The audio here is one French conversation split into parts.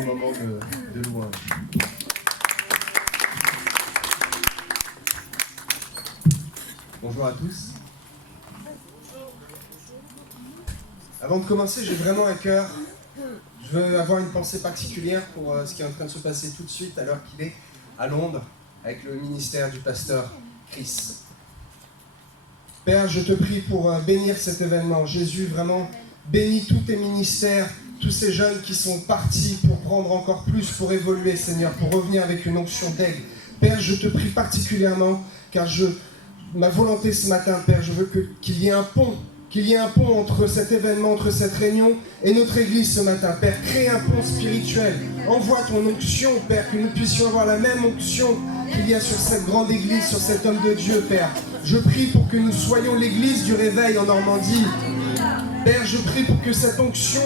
des moments de louange. Bonjour à tous. Avant de commencer, j'ai vraiment à cœur, je veux avoir une pensée particulière pour ce qui est en train de se passer tout de suite à l'heure qu'il est à Londres avec le ministère du pasteur Chris. Père, je te prie pour bénir cet événement. Jésus, vraiment, bénis tous tes ministères, tous ces jeunes qui sont partis pour prendre encore plus, pour évoluer, Seigneur, pour revenir avec une onction d'aigle. Père, je te prie particulièrement, car ma volonté ce matin, Père, je veux qu'il y ait un pont entre cet événement, entre cette réunion et notre église ce matin. Père, crée un pont spirituel. Envoie ton onction, Père, que nous puissions avoir la même onction qu'il y a sur cette grande église, sur cet homme de Dieu, Père. Je prie pour que nous soyons l'église du réveil en Normandie. Père, je prie pour que cette onction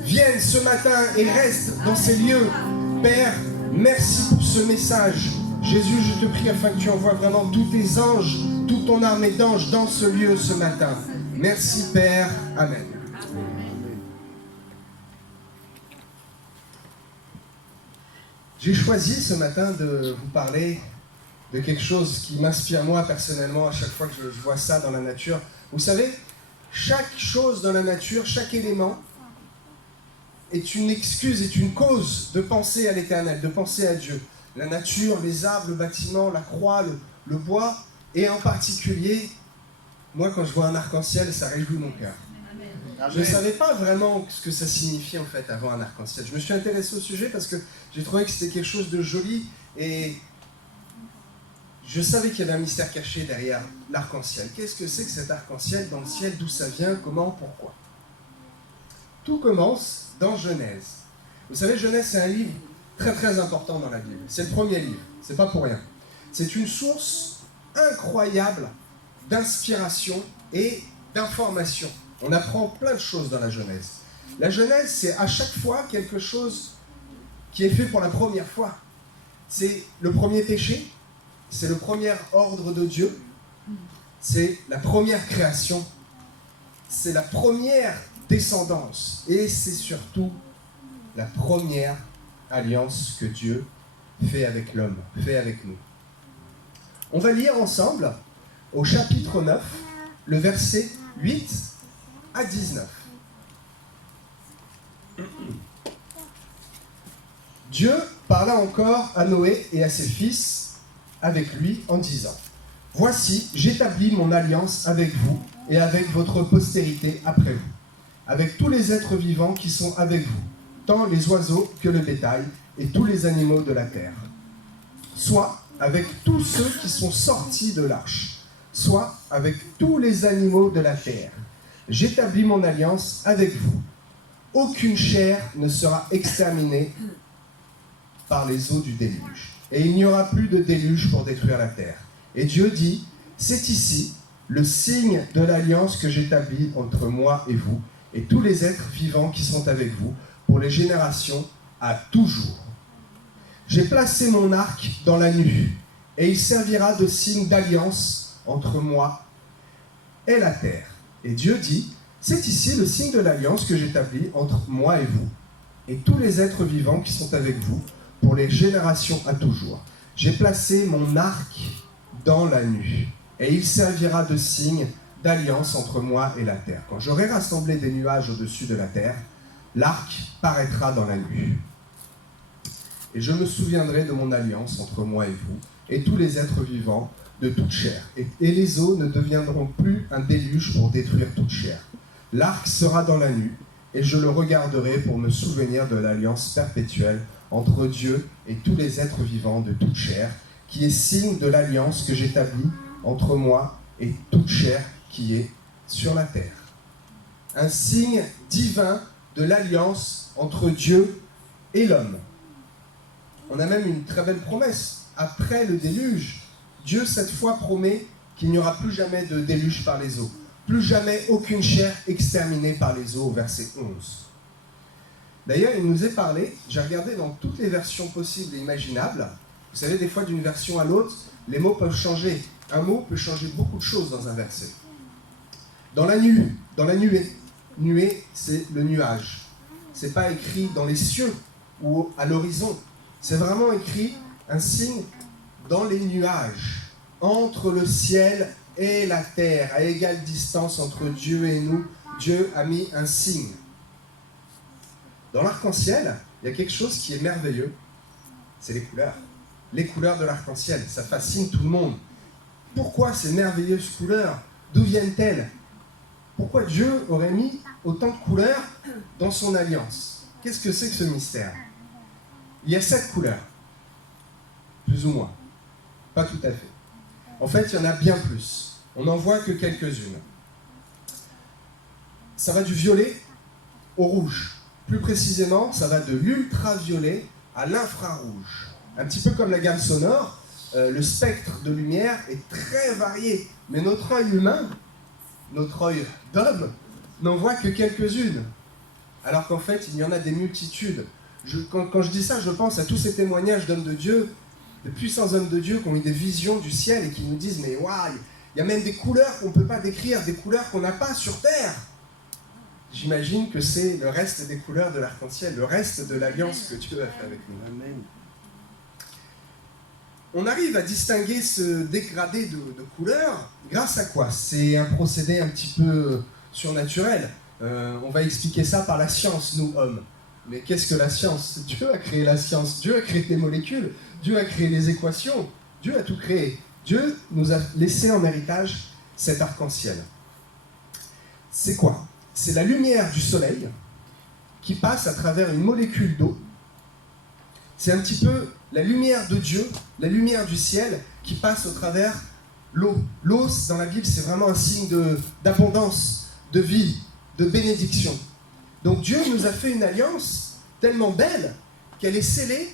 vienne ce matin et reste dans ces lieux. Père, merci pour ce message. Jésus, je te prie afin que tu envoies vraiment tous tes anges, toute ton armée d'anges dans ce lieu ce matin. Merci Père. Amen. J'ai choisi ce matin de vous parler de quelque chose qui m'inspire moi personnellement à chaque fois que je vois ça dans la nature. Vous savez, chaque chose dans la nature, chaque élément est une excuse, est une cause de penser à l'Éternel, de penser à Dieu. La nature, les arbres, le bâtiment, la croix, le bois, et en particulier, moi quand je vois un arc-en-ciel, ça réjouit mon cœur. Je ne savais pas vraiment ce que ça signifiait en fait avant un arc-en-ciel. Je me suis intéressé au sujet parce que j'ai trouvé que c'était quelque chose de joli et je savais qu'il y avait un mystère caché derrière l'arc-en-ciel. Qu'est-ce que c'est que cet arc-en-ciel dans le ciel? D'où ça vient? Comment? Pourquoi? Tout commence dans Genèse. Vous savez, Genèse, c'est un livre très très important dans la Bible. C'est le premier livre, c'est pas pour rien. C'est une source incroyable d'inspiration et d'information. On apprend plein de choses dans la Genèse. La Genèse, c'est à chaque fois quelque chose qui est fait pour la première fois. C'est le premier péché, c'est le premier ordre de Dieu, c'est la première création, c'est la première descendance et c'est surtout la première alliance que Dieu fait avec l'homme, fait avec nous. On va lire ensemble au chapitre 9, le verset 8 à 19. Dieu parla encore à Noé et à ses fils avec lui en disant : Voici, j'établis mon alliance avec vous et avec votre postérité après vous, avec tous les êtres vivants qui sont avec vous, tant les oiseaux que le bétail et tous les animaux de la terre, soit avec tous ceux qui sont sortis de l'arche, soit avec tous les animaux de la terre. J'établis mon alliance avec vous. Aucune chair ne sera exterminée par les eaux du déluge. Et il n'y aura plus de déluge pour détruire la terre. Et Dieu dit : C'est ici le signe de l'alliance que j'établis entre moi et vous, et tous les êtres vivants qui sont avec vous, pour les générations à toujours. J'ai placé mon arc dans la nue, et il servira de signe d'alliance entre moi et la terre. Et Dieu dit : C'est ici le signe de l'alliance que j'établis entre moi et vous, et tous les êtres vivants qui sont avec vous, pour les générations à toujours. J'ai placé mon arc dans la nue, et il servira de signe d'alliance entre moi et la terre. Quand j'aurai rassemblé des nuages au-dessus de la terre, l'arc paraîtra dans la nue. Et je me souviendrai de mon alliance entre moi et vous, et tous les êtres vivants de toute chair. Et les eaux ne deviendront plus un déluge pour détruire toute chair. L'arc sera dans la nue, et je le regarderai pour me souvenir de l'alliance perpétuelle entre Dieu et tous les êtres vivants de toute chair, qui est signe de l'alliance que j'établis entre moi et toute chair qui est sur la terre. Un signe divin de l'alliance entre Dieu et l'homme. On a même une très belle promesse. Après le déluge, Dieu cette fois promet qu'il n'y aura plus jamais de déluge par les eaux. Plus jamais aucune chair exterminée par les eaux, au verset 11. D'ailleurs, il nous est parlé, j'ai regardé dans toutes les versions possibles et imaginables. Vous savez, des fois, d'une version à l'autre, les mots peuvent changer. Un mot peut changer beaucoup de choses dans un verset. Dans la nuée, c'est le nuage. C'est pas écrit dans les cieux, ou à l'horizon. C'est vraiment écrit un signe dans les nuages, entre le ciel et la terre, à égale distance entre Dieu et nous. Dieu a mis un signe. Dans l'arc-en-ciel, il y a quelque chose qui est merveilleux, c'est les couleurs. Les couleurs de l'arc-en-ciel, ça fascine tout le monde. Pourquoi ces merveilleuses couleurs? D'où viennent-elles? Pourquoi Dieu aurait mis autant de couleurs dans son alliance? Qu'est-ce que c'est que ce mystère? Il y a 7 couleurs, plus ou moins. Pas tout à fait. En fait, il y en a bien plus. On n'en voit que quelques-unes. Ça va du violet au rouge. Plus précisément, ça va de l'ultraviolet à l'infrarouge. Un petit peu comme la gamme sonore, le spectre de lumière est très varié. Mais notre œil humain, notre œil d'homme, n'en voit que quelques-unes. Alors qu'en fait, il y en a des multitudes. Quand je dis ça, je pense à tous ces témoignages d'hommes de Dieu, de puissants hommes de Dieu qui ont eu des visions du ciel et qui nous disent « Mais waouh, il y a même des couleurs qu'on ne peut pas décrire, des couleurs qu'on n'a pas sur Terre !» J'imagine que c'est le reste des couleurs de l'arc-en-ciel, le reste de l'alliance que Dieu a fait avec nous. Amen. On arrive à distinguer ce dégradé de couleurs grâce à quoi? C'est un procédé un petit peu surnaturel. On va expliquer ça par la science, nous, hommes. Mais qu'est-ce que la science? Dieu a créé la science, Dieu a créé les molécules, Dieu a créé les équations, Dieu a tout créé. Dieu nous a laissé en héritage cet arc-en-ciel. C'est quoi? C'est la lumière du soleil qui passe à travers une molécule d'eau. C'est un petit peu la lumière de Dieu, la lumière du ciel qui passe au travers l'eau. L'eau, dans la Bible, c'est vraiment un signe d'abondance, de vie, de bénédiction. Donc Dieu nous a fait une alliance tellement belle qu'elle est scellée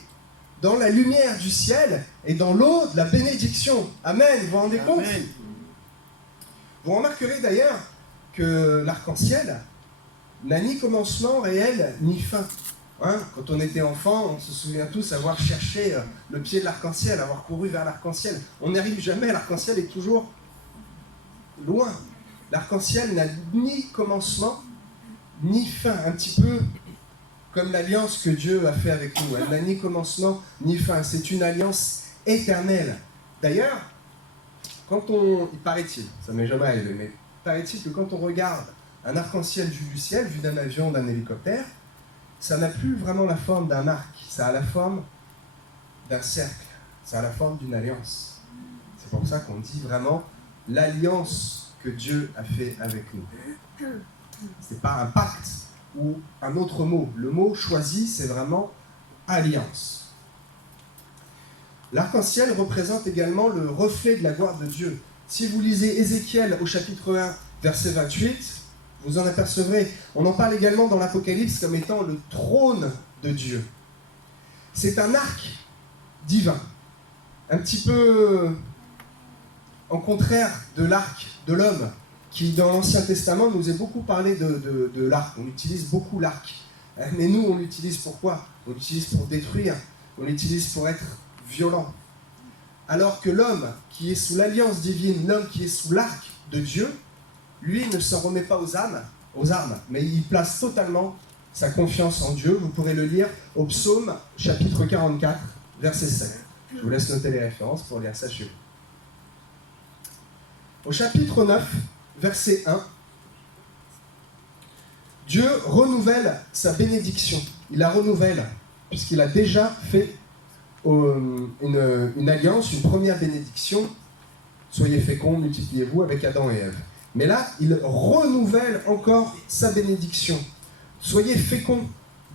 dans la lumière du ciel et dans l'eau de la bénédiction. Amen, vous vous rendez compte? Vous remarquerez d'ailleurs que l'arc-en-ciel n'a ni commencement réel ni fin. Hein? Quand on était enfant, on se souvient tous avoir cherché le pied de l'arc-en-ciel, avoir couru vers l'arc-en-ciel. On n'y arrive jamais, l'arc-en-ciel est toujours loin. L'arc-en-ciel n'a ni commencement ni fin, un petit peu comme l'alliance que Dieu a fait avec nous. Elle n'a ni commencement ni fin. C'est une alliance éternelle. D'ailleurs, il paraît-il, ça m'est jamais arrivé, mais paraît-il que quand on regarde un arc-en-ciel vu du ciel, vu d'un avion, d'un hélicoptère, ça n'a plus vraiment la forme d'un arc, ça a la forme d'un cercle, ça a la forme d'une alliance. C'est pour ça qu'on dit vraiment l'alliance que Dieu a fait avec nous. Ce n'est pas un pacte ou un autre mot. Le mot choisi, c'est vraiment alliance. L'arc-en-ciel représente également le reflet de la gloire de Dieu. Si vous lisez Ézéchiel au chapitre 1, verset 28, vous en apercevrez. On en parle également dans l'Apocalypse comme étant le trône de Dieu. C'est un arc divin, un petit peu en contraire de l'arc de l'homme, qui dans l'Ancien Testament nous est beaucoup parlé de l'arc. On utilise beaucoup l'arc. Mais nous, on l'utilise pour quoi? On l'utilise pour détruire, on l'utilise pour être violent. Alors que l'homme qui est sous l'alliance divine, l'homme qui est sous l'arc de Dieu, lui ne s'en remet pas aux armes, mais il place totalement sa confiance en Dieu. Vous pourrez le lire au psaume chapitre 44, verset 7. Je vous laisse noter les références pour lire ça chez vous. Au chapitre 9, verset 1, Dieu renouvelle sa bénédiction. Il la renouvelle, puisqu'il a déjà fait une alliance, une première bénédiction. Soyez féconds, multipliez-vous avec Adam et Ève. Mais là, il renouvelle encore sa bénédiction. Soyez féconds,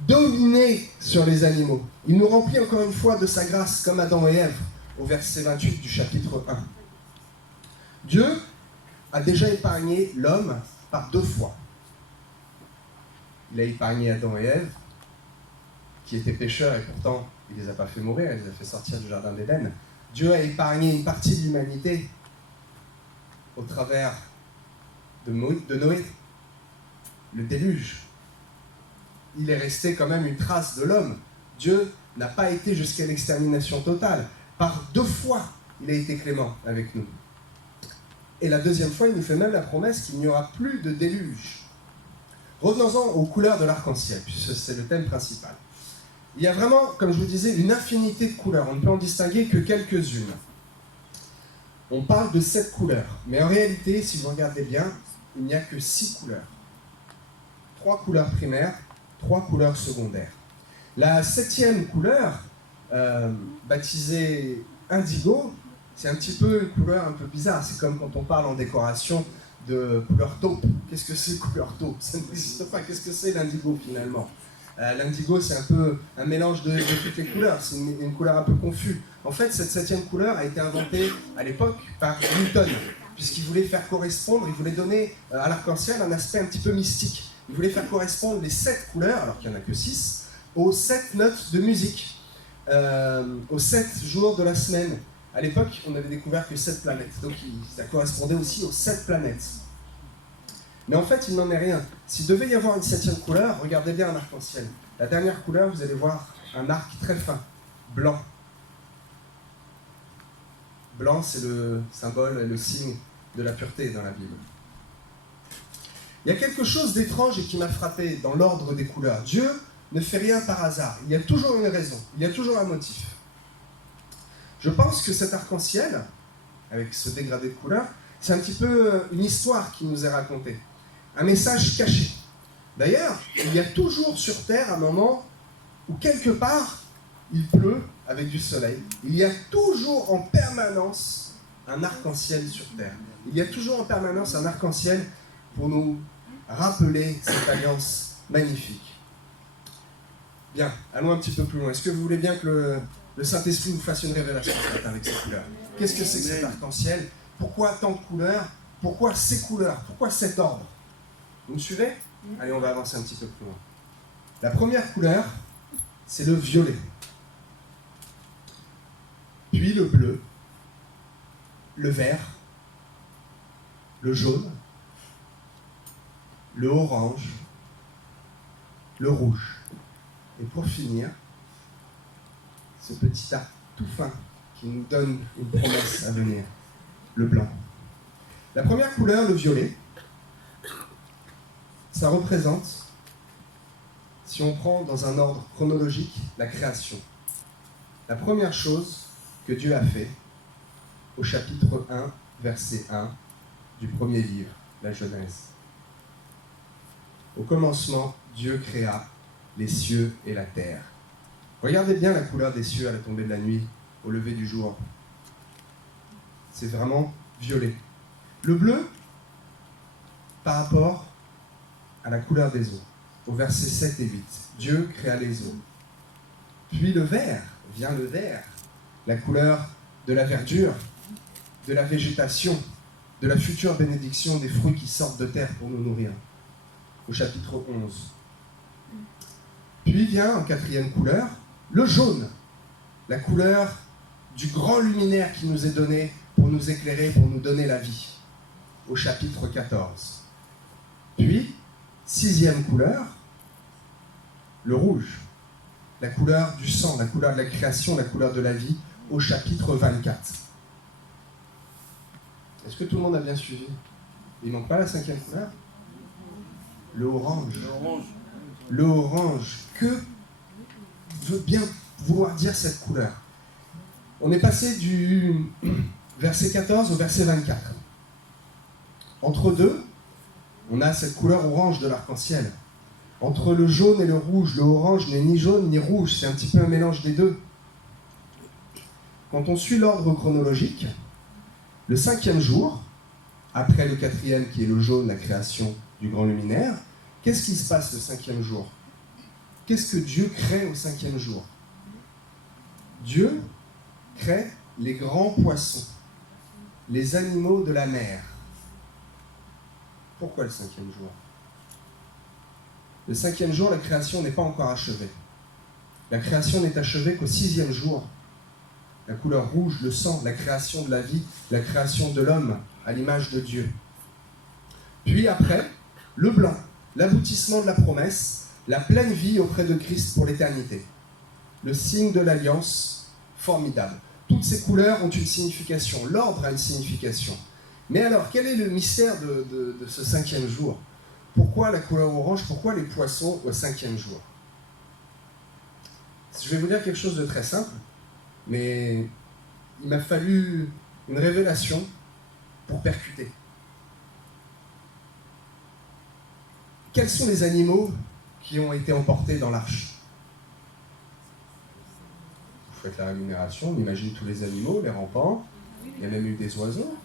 dominez sur les animaux. Il nous remplit encore une fois de sa grâce, comme Adam et Ève, au verset 28 du chapitre 1. Dieu a déjà épargné l'homme par 2 fois. Il a épargné Adam et Ève, qui étaient pécheurs, et pourtant, il ne les a pas fait mourir, il les a fait sortir du jardin d'Éden. Dieu a épargné une partie de l'humanité au travers de Noé, le déluge. Il est resté quand même une trace de l'homme. Dieu n'a pas été jusqu'à l'extermination totale. Par 2 fois, il a été clément avec nous. Et la 2e fois, il nous fait même la promesse qu'il n'y aura plus de déluge. Revenons-en aux couleurs de l'arc-en-ciel, puisque c'est le thème principal. Il y a vraiment, comme je vous disais, une infinité de couleurs. On ne peut en distinguer que quelques-unes. On parle de 7 couleurs. Mais en réalité, si vous regardez bien, il n'y a que 6 couleurs. 3 couleurs primaires, 3 couleurs secondaires. La 7e couleur, baptisée indigo, c'est un petit peu une couleur un peu bizarre. C'est comme quand on parle en décoration de couleur taupe. Qu'est-ce que c'est couleur taupe? Ça n'existe pas. Qu'est-ce que c'est l'indigo finalement? L'indigo, c'est un peu un mélange de toutes les couleurs. C'est une couleur un peu confuse. En fait, cette 7e couleur a été inventée à l'époque par Newton, puisqu'il voulait faire correspondre, il voulait donner à l'arc-en-ciel un aspect un petit peu mystique. Il voulait faire correspondre les 7 couleurs, alors qu'il n'y en a que 6, aux 7 notes de musique, aux 7 jours de la semaine. À l'époque, on n'avait découvert que 7 planètes, donc ça correspondait aussi aux 7 planètes. Mais en fait, il n'en est rien. S'il devait y avoir une 7e couleur, regardez bien un arc-en-ciel. La dernière couleur, vous allez voir un arc très fin, blanc. Blanc, c'est le symbole et le signe de la pureté dans la Bible. Il y a quelque chose d'étrange et qui m'a frappé dans l'ordre des couleurs. Dieu ne fait rien par hasard. Il y a toujours une raison, il y a toujours un motif. Je pense que cet arc-en-ciel, avec ce dégradé de couleurs, c'est un petit peu une histoire qui nous est racontée. Un message caché. D'ailleurs, il y a toujours sur Terre un moment où quelque part, il pleut avec du soleil. Il y a toujours en permanence un arc-en-ciel sur Terre. Il y a toujours en permanence un arc-en-ciel pour nous rappeler cette alliance magnifique. Bien, allons un petit peu plus loin. Est-ce que vous voulez bien que le Saint-Esprit vous fasse une révélation ce matin avec ces couleurs? Qu'est-ce que c'est que cet arc-en-ciel? Pourquoi tant de couleurs? Pourquoi ces couleurs? Pourquoi cet ordre? Vous me suivez? Allez, on va avancer un petit peu plus loin. La première couleur, c'est le violet. Puis le bleu, le vert, le jaune, le orange, le rouge. Et pour finir, ce petit arc tout fin qui nous donne une promesse à venir, le blanc. La première couleur, le violet, ça représente, si on prend dans un ordre chronologique, la création. La première chose que Dieu a fait au chapitre 1, verset 1 du premier livre, la Genèse. Au commencement, Dieu créa les cieux et la terre. Regardez bien la couleur des cieux à la tombée de la nuit, au lever du jour. C'est vraiment violet. Le bleu, par rapport à la couleur des eaux, au verset 7 et 8. Dieu créa les eaux. Puis le vert, vient le vert, la couleur de la verdure, de la végétation, de la future bénédiction des fruits qui sortent de terre pour nous nourrir, au chapitre 11. Puis vient, en 4e couleur, le jaune, la couleur du grand luminaire qui nous est donné pour nous éclairer, pour nous donner la vie, au chapitre 14. Puis, 6e couleur, le rouge, la couleur du sang, la couleur de la création, la couleur de la vie, au chapitre 24. Est-ce que tout le monde a bien suivi? Il ne manque pas la 5e couleur? Le orange. Le orange. Que veut bien vouloir dire cette couleur? On est passé du verset 14 au verset 24. Entre deux, on a cette couleur orange de l'arc-en-ciel. Entre le jaune et le rouge, le orange n'est ni jaune ni rouge, c'est un petit peu un mélange des deux. Quand on suit l'ordre chronologique, le 5e jour, après le 4e qui est le jaune, la création du grand luminaire, qu'est-ce qui se passe le 5e jour? Qu'est-ce que Dieu crée au 5e jour? Dieu crée les grands poissons, les animaux de la mer. Pourquoi le 5e jour? Le 5e jour, la création n'est pas encore achevée. La création n'est achevée qu'au 6e jour. La couleur rouge, le sang, la création de la vie, la création de l'homme à l'image de Dieu. Puis après, le blanc, l'aboutissement de la promesse, la pleine vie auprès de Christ pour l'éternité. Le signe de l'alliance formidable. Toutes ces couleurs ont une signification, l'ordre a une signification. Mais alors, quel est le mystère de ce 5e jour? Pourquoi la couleur orange? Pourquoi les poissons au 5e jour? Je vais vous dire quelque chose de très simple, mais il m'a fallu une révélation pour percuter. Quels sont les animaux qui ont été emportés dans l'arche? Vous faites la rémunération, on imagine tous les animaux, les rampants, il y a même eu des oiseaux.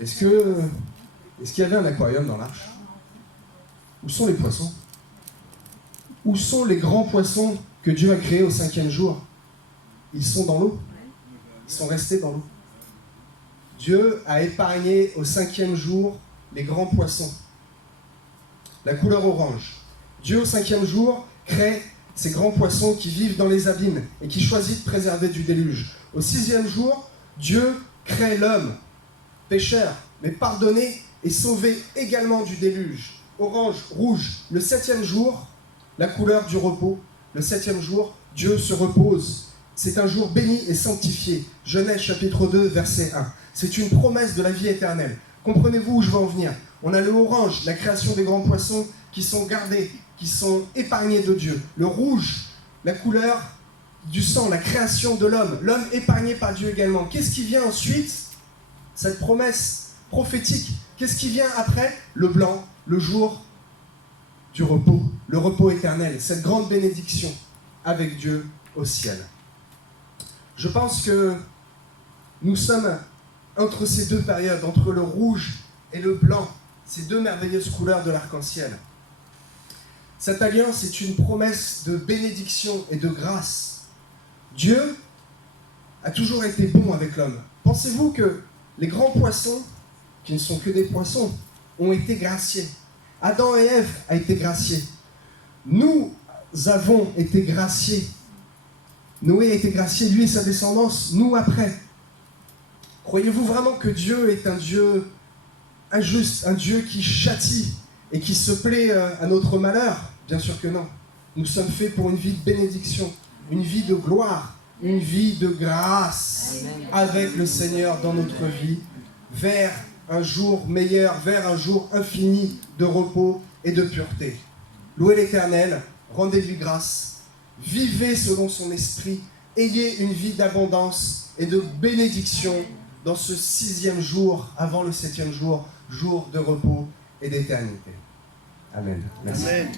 Est-ce qu'il y avait un aquarium dans l'arche? Où sont les poissons? Où sont les grands poissons que Dieu a créés au 5e jour? Ils sont dans l'eau. Ils sont restés dans l'eau. Dieu a épargné au 5e jour les grands poissons. La couleur orange. Dieu au 5e jour crée ces grands poissons qui vivent dans les abîmes et qui choisit de préserver du déluge. Au 6e jour, Dieu crée l'homme, pécheur, mais pardonné et sauvé également du déluge. Orange, rouge. Le 7e jour, la couleur du repos. Le 7e jour, Dieu se repose. C'est un jour béni et sanctifié. Genèse chapitre 2, verset 1. C'est une promesse de la vie éternelle. Comprenez-vous où je veux en venir? On a le orange, la création des grands poissons qui sont gardés, qui sont épargnés de Dieu. Le rouge, la couleur du sang, la création de l'homme. L'homme épargné par Dieu également. Qu'est-ce qui vient ensuite? Cette promesse prophétique. Qu'est-ce qui vient après? Le blanc, le jour du repos, le repos éternel, cette grande bénédiction avec Dieu au ciel. Je pense que nous sommes entre ces deux périodes, entre le rouge et le blanc, ces deux merveilleuses couleurs de l'arc-en-ciel. Cette alliance est une promesse de bénédiction et de grâce. Dieu a toujours été bon avec l'homme. Pensez-vous que les grands poissons, qui ne sont que des poissons, ont été graciés? Adam et Ève ont été graciés. Nous avons été graciés. Noé a été gracié, lui et sa descendance, nous après. Croyez-vous vraiment que Dieu est un Dieu injuste, un Dieu qui châtie et qui se plaît à notre malheur? Bien sûr que non. Nous sommes faits pour une vie de bénédiction, une vie de gloire, une vie de grâce avec le Seigneur dans notre vie, vers un jour meilleur, vers un jour infini de repos et de pureté. Louez l'Éternel, rendez-lui grâce, vivez selon son esprit, ayez une vie d'abondance et de bénédiction dans ce 6e jour, avant le 7e jour, jour de repos et d'éternité. Amen. Merci. Amen.